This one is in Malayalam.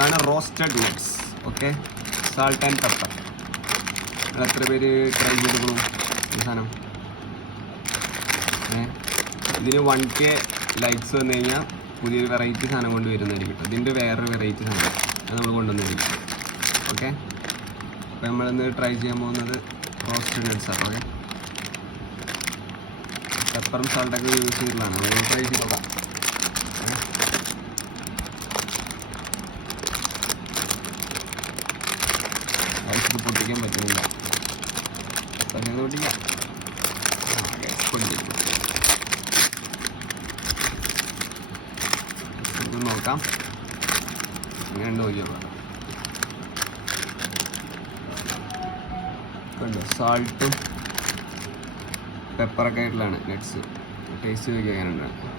ഇതാണ് roasted nuts. Okay, salt and pepper. എത്ര പേര് ട്രൈ ചെയ്തോളൂ ഈ സാധനം? ഇതിന് 1K ലൈക്സ് വന്നു കഴിഞ്ഞാൽ പുതിയൊരു വെറൈറ്റി സാധനം കൊണ്ട് വരുന്നതായിരിക്കും കേട്ടോ. ഇതിൻ്റെ വേറൊരു വെറൈറ്റി സാധനം അത് നമ്മൾ കൊണ്ടുവന്നിരിക്കും. ഓക്കെ, അപ്പോൾ നമ്മളിന്ന് ട്രൈ ചെയ്യാൻ പോകുന്നത് റോസ്റ്റഡ് നട്ട്സ് ആണ്. ഓക്കെ, പെപ്പറും സാൾട്ടൊക്കെ യൂസ് ചെയ്തിട്ടുള്ളതാണ്. നമ്മൾ ട്രൈ ചെയ്ത് നോക്കാം. ഐസ് പൊട്ടിക്കാൻ പറ്റുന്നില്ല. പൊട്ടിക്കാം. നോക്കാം, അങ്ങനെ നോക്കിയോളാം. കണ്ടോ, സാൾട്ടും പെപ്പറൊക്കെ ആയിട്ടുള്ളതാണ് നട്ട്സ്. ടേസ്റ്റ് നോക്കി അങ്ങനെ ഉണ്ടാകും.